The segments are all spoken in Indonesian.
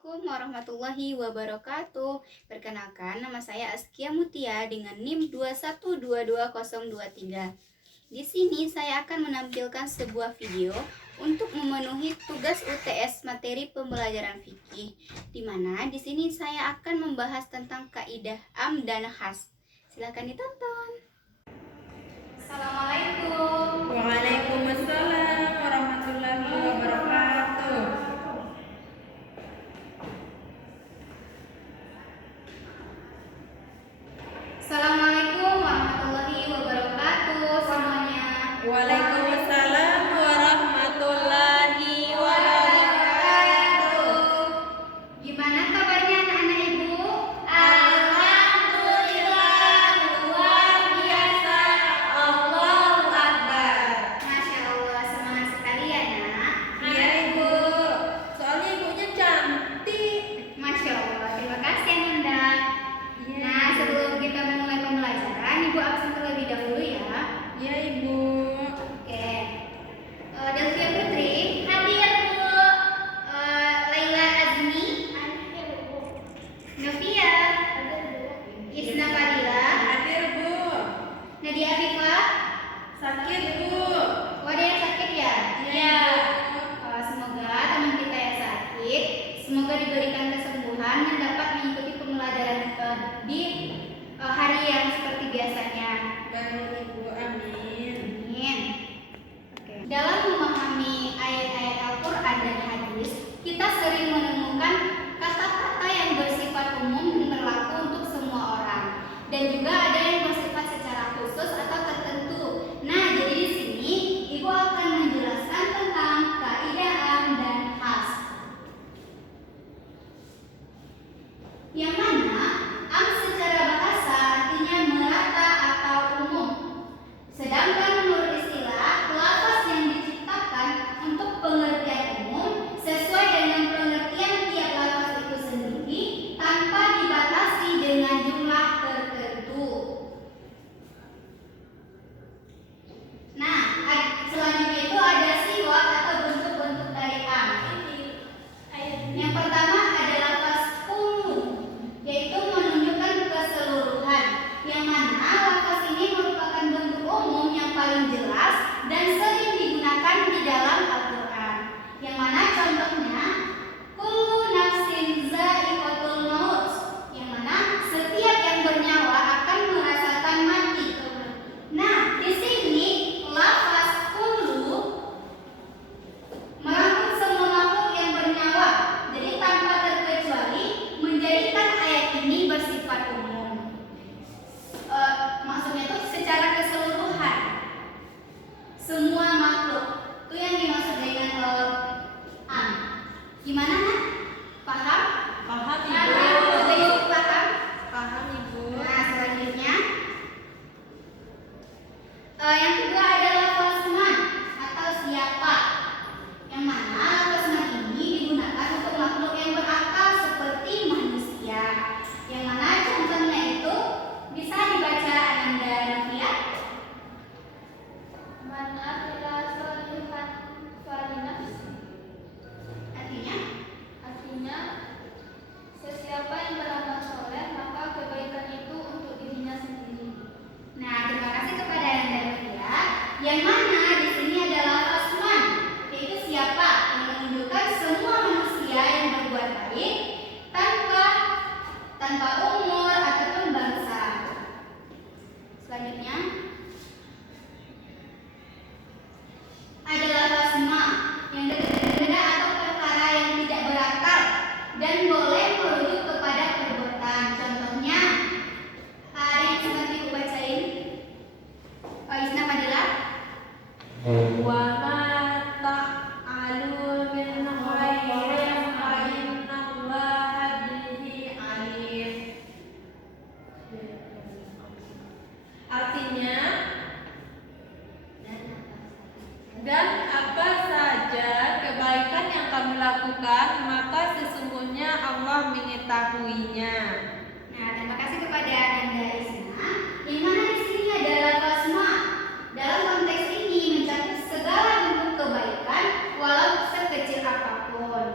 Assalamualaikum warahmatullahi wabarakatuh. Perkenalkan, nama saya Askia Mutia dengan NIM 2122023. Di sini saya akan menampilkan sebuah video untuk memenuhi tugas UTS materi pembelajaran fikih, di mana di sini saya akan membahas tentang kaidah am dan khas. Silakan ditonton. Assalamualaikum. Waalaikumsalam warahmatullahi wabarakatuh. Assalamualaikum warahmatullahi wabarakatuh semuanya. Waalaikumsalam warahmatullahi wabarakatuh. Gimana kabarnya anak-anak ibu? Alhamdulillah, luar biasa. Allahu Akbar. Masya Allah, semangat sekali ya nak. Iya ibu, soalnya ibunya cantik. Masya Allah, terima kasih Nanda. Iya. Nah, sebelum kita memulai pembelajaran, ibu absen terlebih dahulu ya. Iya ibu. Oke. Delvia Putri, hadir Bu. Laila Azmi, Novia, Isna Fadila, Hadir bu. Nadia Afifah. Sakit bu. Oh, ada yang sakit ya? Iya. Semoga teman kita yang sakit, semoga diberikan kesembuhan dan dapat mengikuti pembelajaran di hari yang seperti biasanya. Baik ibu, amin. Amin. Oke. Dalam memahami ayat-ayat Al-Quran dan hadis, kita sering menemukan kata-kata yang bersifat umum dan berlaku untuk semua orang, dan juga ada yang bersifat secara khusus atau tertentu. Nah, jadi di sini ibu akan menjelaskan tentang kaidah am dan khas. Yang mana am secara bahasa artinya merata atau umum. Sedangkan menurut istilah, lafaz yang diciptakan untuk pengertian umum sesuai dengan pengertian tiap lafaz itu sendiri tanpa dibatasi dengan jumlah tertentu. Nah, selanjutnya itu ada siwak atau bentuk-bentuk dari am. Yang pertama ada lafaz kullu, yaitu menunjukkan keseluruhan, yang mana lafaz ini merupakan bentuk umum yang paling jelas dan sering digunakan di dalam Al-Quran. Yang mana contohnya kullu nafsin za'iqatul maut, yang mana setiap yang bernyawa akan merasakan mati. Nah, di sini lafaz kullu merangkum semua makhluk yang bernyawa, jadi tanpa terkecuali menjadikan ayat ini bersifat umum. Maksudnya itu secara keseluruhan, semua makhluk itu yang dimaksud dengan am. Gimana nak? Paham? Paham Nah, ibu. sudah ibu paham? Paham ibu. Nah, selanjutnya yang kedua ada lafaz man atau siapa, yang mana lafaz man ini digunakan untuk makhluk yang berakal seperti manusia, yang mana contohnya itu bisa dibaca Ananda Novia. Man amila sholihan falinafsi. Artinya Sesiapa yang beramal soleh maka kebaikan itu untuk dirinya sendiri. nah, terima kasih kepada Ananda Novia, yang mana di sini ada lafaz man, yaitu siapa, yang menunjukkan semua manusia yang berbuat baik tanpa umur ataupun bangsa. Selanjutnya ada lafaz ma, yang benda atau perkara yang tidak berakal dan boleh merujuk kepada perbuatan. Contohnya ada yang sempat ibu bacain, Isna Fadila. Wa ma ta'alu min khairin fa innallaha bihi alim. Artinya, dan apa saja kebaikan yang kamu lakukan, maka sesungguhnya Allah mengetahuinya. Nah, terima kasih kepada Anda Isna, yang mana di sini ada lafaz ma. Dalam konteks ini mencakup segala bentuk kebaikan walau sekecil apapun.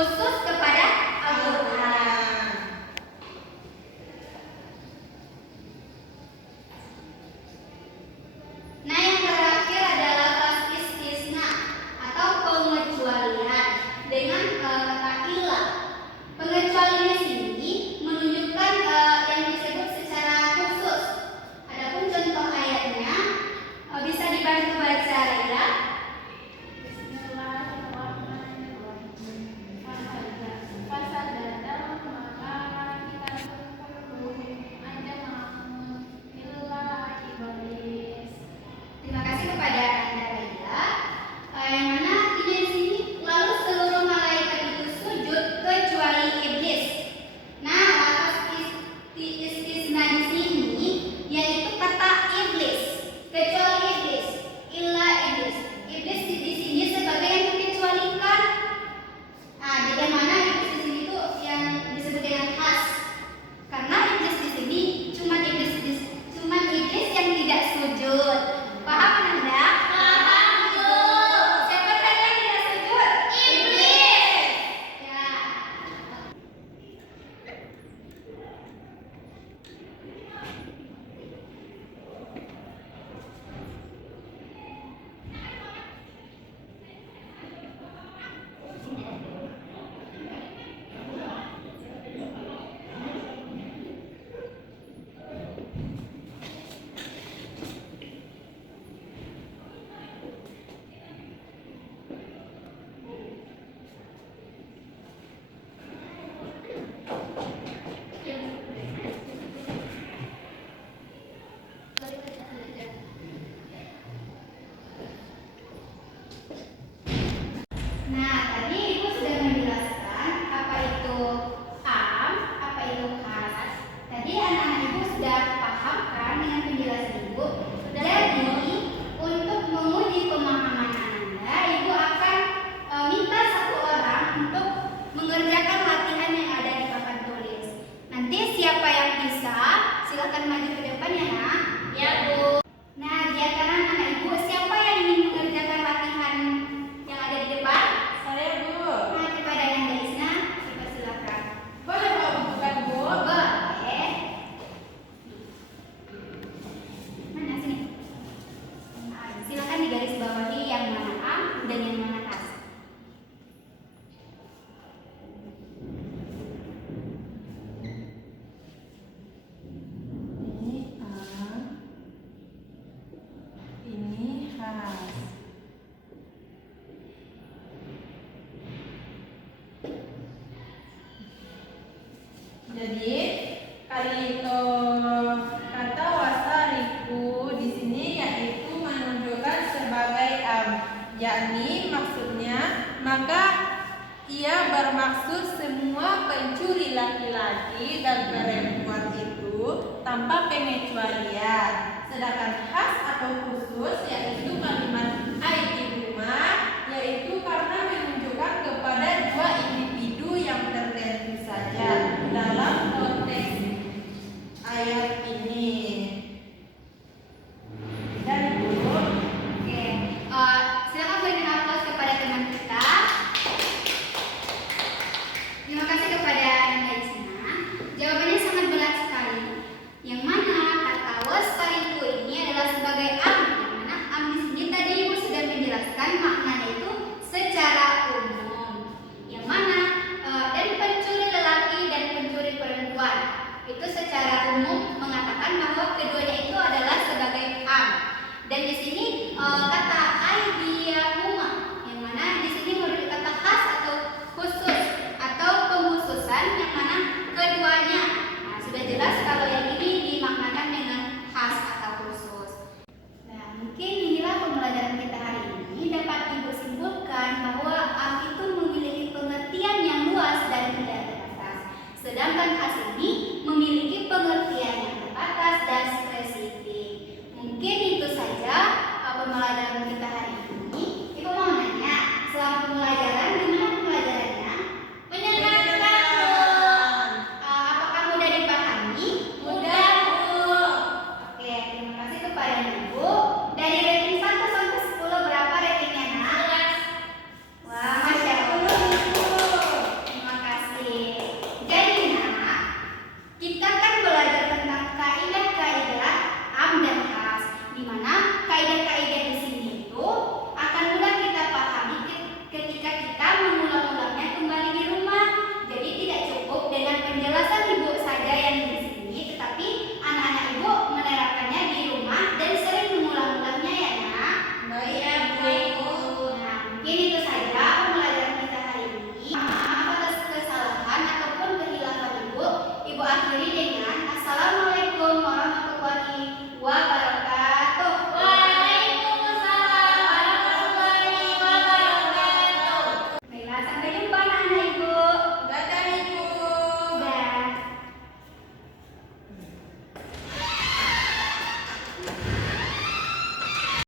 khusus kepada Al-Quran. Nah, yang terakhir adalah lafaz istisna atau pengecualian dengan kata ilah. Pengecualian di sini menunjukkan yang disebut secara khusus. Adapun contoh ayatnya bisa dibantu baca ya. Terima kasih kepada Anda Laila. Yang mana artinya di sini lalu seluruh malaikat itu sujud kecuali iblis. Nah, lafaz istisna di sini yaitu kata iblis, kecuali iblis, illa iblis. Iblis di sini sebagai yang dikecualikan. Nah, jadi yang mana iblis di sini itu yang disebut dengan khas. Karena iblis di sini cuma iblis yang tidak sujud. Paham Anda? Paham, Bu. Siapa tadi yang tidak sujud? Iblis. Ya. Nah, tadi Ibu sudah menjelaskan apa itu am, apa itu khas. Tadi anak-anak Ibu sudah paham kan dengan penjelasan Ibu? Jadi, untuk menguji pemahaman Anda, Ibu akan minta satu orang untuk mengerjakan latihan yang ada di papan tulis. Nanti siapa yang bisa, silakan maju ke depan ya, Nak. Ya, Bu. Nah, di antara anak Ibu, siapa yang ingin mengerjakan latihan yang ada di depan? Saya, Bu. Nah, kepada Nanda Isna, silakan. Boleh bawa buku kan, Bu? Boleh. Mana sini? Silakan digaris bawahi yang mana am dan yang mana khas. Ini am, ini khas. Jadi kata wasariku di sini yaitu menunjukkan sebagai am, yakni maksudnya maka ia bermaksud semua pencuri laki-laki dan perempuan itu tanpa pengecualian. Sedangkan khas atau khusus yaitu kalimat